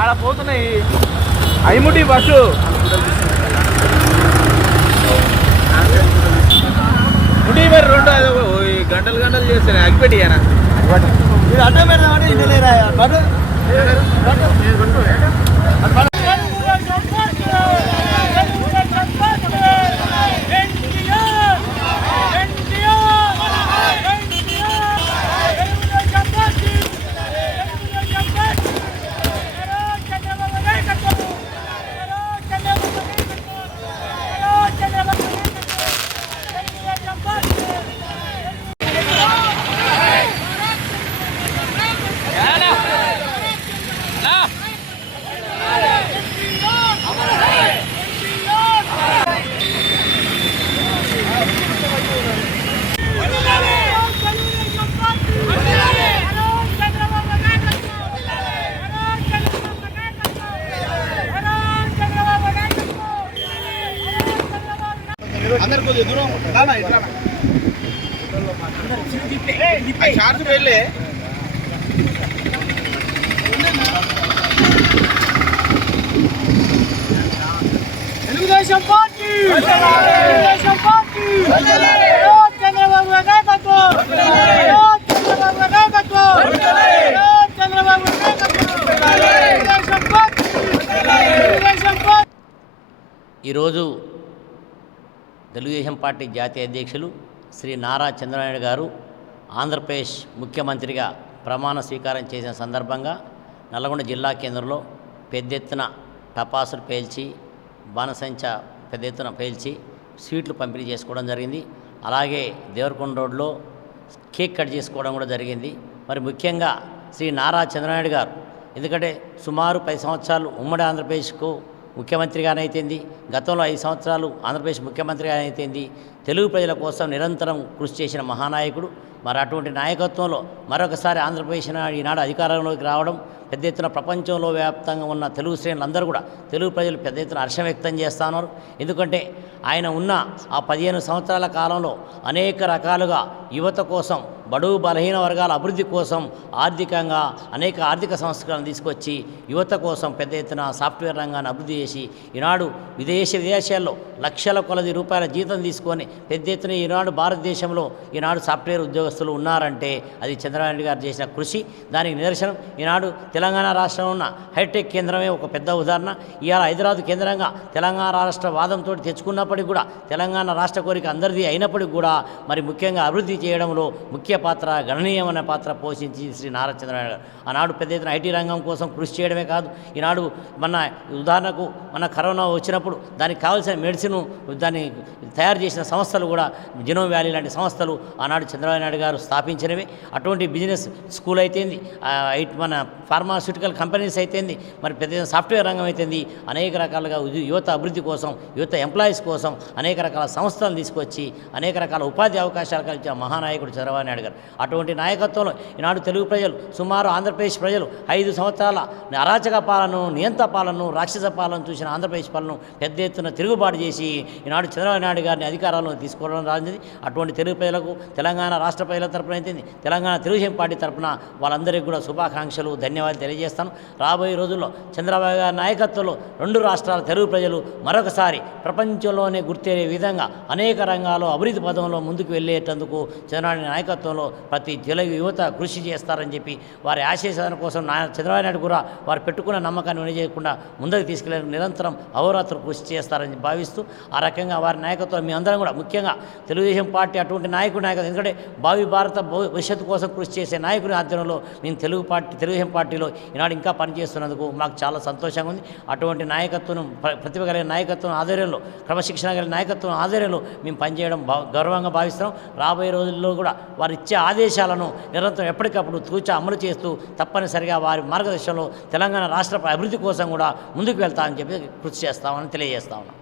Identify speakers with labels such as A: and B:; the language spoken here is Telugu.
A: ఆడ పోతున్నాయి. ఐముటి బస్సు. ముడి మరి రెండు గంటలు గంటలు చేస్తాను అగ్గిపెట్టి అన్న
B: మీరు అడ్డం పెడదామంటే ఇంటి లేరా? కొద్దిగా దూరం రానా ఇట్లా చార్జ్ వెళ్ళే
C: తెలుగుదేశం పార్టీ! తెలుగుదేశం పార్టీ! చంద్రబాబు నాయకత్వం! చంద్రబాబు నాయకత్వం! చంద్రబాబు నాయకత్వం! తెలుగుదేశం పార్టీ!
D: ఈరోజు తెలుగుదేశం పార్టీ జాతీయ అధ్యక్షులు శ్రీ నారా చంద్రనాయుడు గారు ఆంధ్రప్రదేశ్ ముఖ్యమంత్రిగా ప్రమాణ స్వీకారం చేసిన సందర్భంగా నల్గొండ జిల్లా కేంద్రంలో పెద్ద ఎత్తున టపాసులు పేల్చి బాణసంచ పెద్ద ఎత్తున పేల్చి స్వీట్లు పంపిణీ చేసుకోవడం జరిగింది. అలాగే దేవరకొండ రోడ్లో కేక్ కట్ చేసుకోవడం కూడా జరిగింది. మరి ముఖ్యంగా శ్రీ నారా చంద్రనాయుడు గారు ఎందుకంటే సుమారు పది సంవత్సరాలు ఉమ్మడి ఆంధ్రప్రదేశ్కు ముఖ్యమంత్రిగానైతేంది గతంలో ఐదు సంవత్సరాలు ఆంధ్రప్రదేశ్ ముఖ్యమంత్రిగానైతేంది తెలుగు ప్రజల కోసం నిరంతరం కృషి చేసిన మహానాయకుడు మరి అటువంటి నాయకత్వంలో మరొకసారి ఆంధ్రప్రదేశ్ ఈనాడు అధికారంలోకి రావడం పెద్ద ఎత్తున ప్రపంచంలో వ్యాప్తంగా ఉన్న తెలుగు శ్రేణులందరూ కూడా తెలుగు ప్రజలు పెద్ద ఎత్తున హర్షం వ్యక్తం చేస్తున్నారు ఎందుకంటే ఆయన ఉన్న ఆ పదిహేను సంవత్సరాల కాలంలో అనేక రకాలుగా యువత కోసం బడుగు బలహీన వర్గాల అభివృద్ధి కోసం ఆర్థికంగా అనేక ఆర్థిక సంస్కరణలు తీసుకొచ్చి యువత కోసం పెద్ద ఎత్తున సాఫ్ట్వేర్ రంగాన్ని అభివృద్ధి చేసి ఈనాడు విదేశీ విదేశాల్లో లక్షల కొలది రూపాయల జీతం తీసుకొని పెద్ద ఎత్తున ఈనాడు భారతదేశంలో ఈనాడు సాఫ్ట్వేర్ ఉద్యోగస్తులు ఉన్నారంటే అది చంద్రబాబు గారు చేసిన కృషి. దానికి నిదర్శనం ఈనాడు తెలంగాణ రాష్ట్రంలో ఉన్న హైటెక్ కేంద్రమే ఒక పెద్ద ఉదాహరణ. ఇవాళ హైదరాబాద్ కేంద్రంగా తెలంగాణ రాష్ట్ర వాదంతో తెచ్చుకున్నప్పటికీ కూడా తెలంగాణ రాష్ట్ర కోరిక అందరిది అయినప్పటికీ కూడా మరి ముఖ్యంగా అభివృద్ధి చేయడంలో ముఖ్య పాత్ర గణనీయమైన పాత్ర పోషించి శ్రీ నారా చంద్రబాబు గారు. ఆనాడు పెద్ద ఎత్తున ఐటీ రంగం కోసం కృషి చేయడమే కాదు ఈనాడు మన ఉదాహరణకు మన కరోనా వచ్చినప్పుడు దానికి కావాల్సిన మెడిసిన్ దాన్ని తయారు చేసిన సంస్థలు కూడా జినో వ్యాలీ లాంటి సంస్థలు ఆనాడు చంద్రబాబు నాయుడు గారు స్థాపించినవి. అటువంటి బిజినెస్ స్కూల్ అయితేంది ఆ, మన ఫార్మాస్యూటికల్ కంపెనీస్ అయితేంది మరి పెద్ద సాఫ్ట్వేర్ రంగం అయితేంది అనేక రకాలుగా యువత అభివృద్ధి కోసం యువత ఎంప్లాయీస్ కోసం అనేక రకాల సంస్థలు తీసుకొచ్చి అనేక రకాల ఉపాధి అవకాశాలు కల్పించిన మహానాయకుడు చంద్రబాబు నాయుడు గారు. అటువంటి నాయకత్వంలో ఈనాడు తెలుగు ప్రజలు సుమారు ఆంధ్రప్రదేశ్ ప్రజలు ఐదు సంవత్సరాల అరాచక పాలనను నియంత పాలనను రాక్షస పాలన చూసిన ఆంధ్రప్రదేశ్ పాలనను పెద్ద ఎత్తున తిరుగుబాటు చేసి ఈనాడు చంద్రబాబు నాయుడు గారిని అధికారంలో తీసుకోవడం రాజేది అటువంటి తెలుగు ప్రజలకు తెలంగాణ రాష్ట్ర ప్రజల తరపున అయితే తెలంగాణ తెలుగుదేశం పార్టీ తరపున వాళ్ళందరికీ కూడా శుభాకాంక్షలు ధన్యవాదాలు తెలియజేస్తాను. రాబోయే రోజుల్లో చంద్రబాబు గారి నాయకత్వంలో రెండు రాష్ట్రాల తెలుగు ప్రజలు మరొకసారి ప్రపంచంలోనే గుర్తేరే విధంగా అనేక రంగాల్లో అభివృద్ధి పదంలో ముందుకు వెళ్ళేటందుకు చంద్రబాబు నాయకత్వంలో ప్రతి తెలుగు యువత కృషి చేస్తారని చెప్పి వారి ఆశీర్వాదం కోసం నా చంద్రబాబు నాయుడు కూడా వారు పెట్టుకున్న నమ్మకాన్ని వినియోగకుండా ముందుకు తీసుకెళ్ళే నిరంతరం అహోరాత్రులు కృషి చేస్తారని భావిస్తూ ఆ రకంగా వారి నాయకత్వం మీ అందరం కూడా ముఖ్యంగా తెలుగుదేశం పార్టీ అటువంటి నాయకుడి నాయకత్వం. ఎందుకంటే భావి భారత భవిష్యత్తు కోసం కృషి చేసే నాయకుని ఆధ్వర్యంలో మేము తెలుగు పార్టీ తెలుగుదేశం పార్టీలో ఈనాడు ఇంకా పనిచేస్తున్నందుకు మాకు చాలా సంతోషంగా ఉంది. అటువంటి నాయకత్వం ప్రతిభ కలిగిన నాయకత్వం ఆధ్వర్యంలో క్రమశిక్షణ కలిగిన నాయకత్వం ఆధ్వర్యంలో మేము పనిచేయడం గౌరవంగా భావిస్తున్నాం. రాబోయే రోజుల్లో కూడా వారి ఇచ్చే ఆదేశాలను నిరంతరం ఎప్పటికప్పుడు తూచా అమలు చేస్తూ తప్పనిసరిగా వారి మార్గదర్శనంలో తెలంగాణ రాష్ట్ర అభివృద్ధి కోసం కూడా ముందుకు వెళ్తామని చెప్పి కృషి చేస్తామని తెలియజేస్తా ఉన్నాం.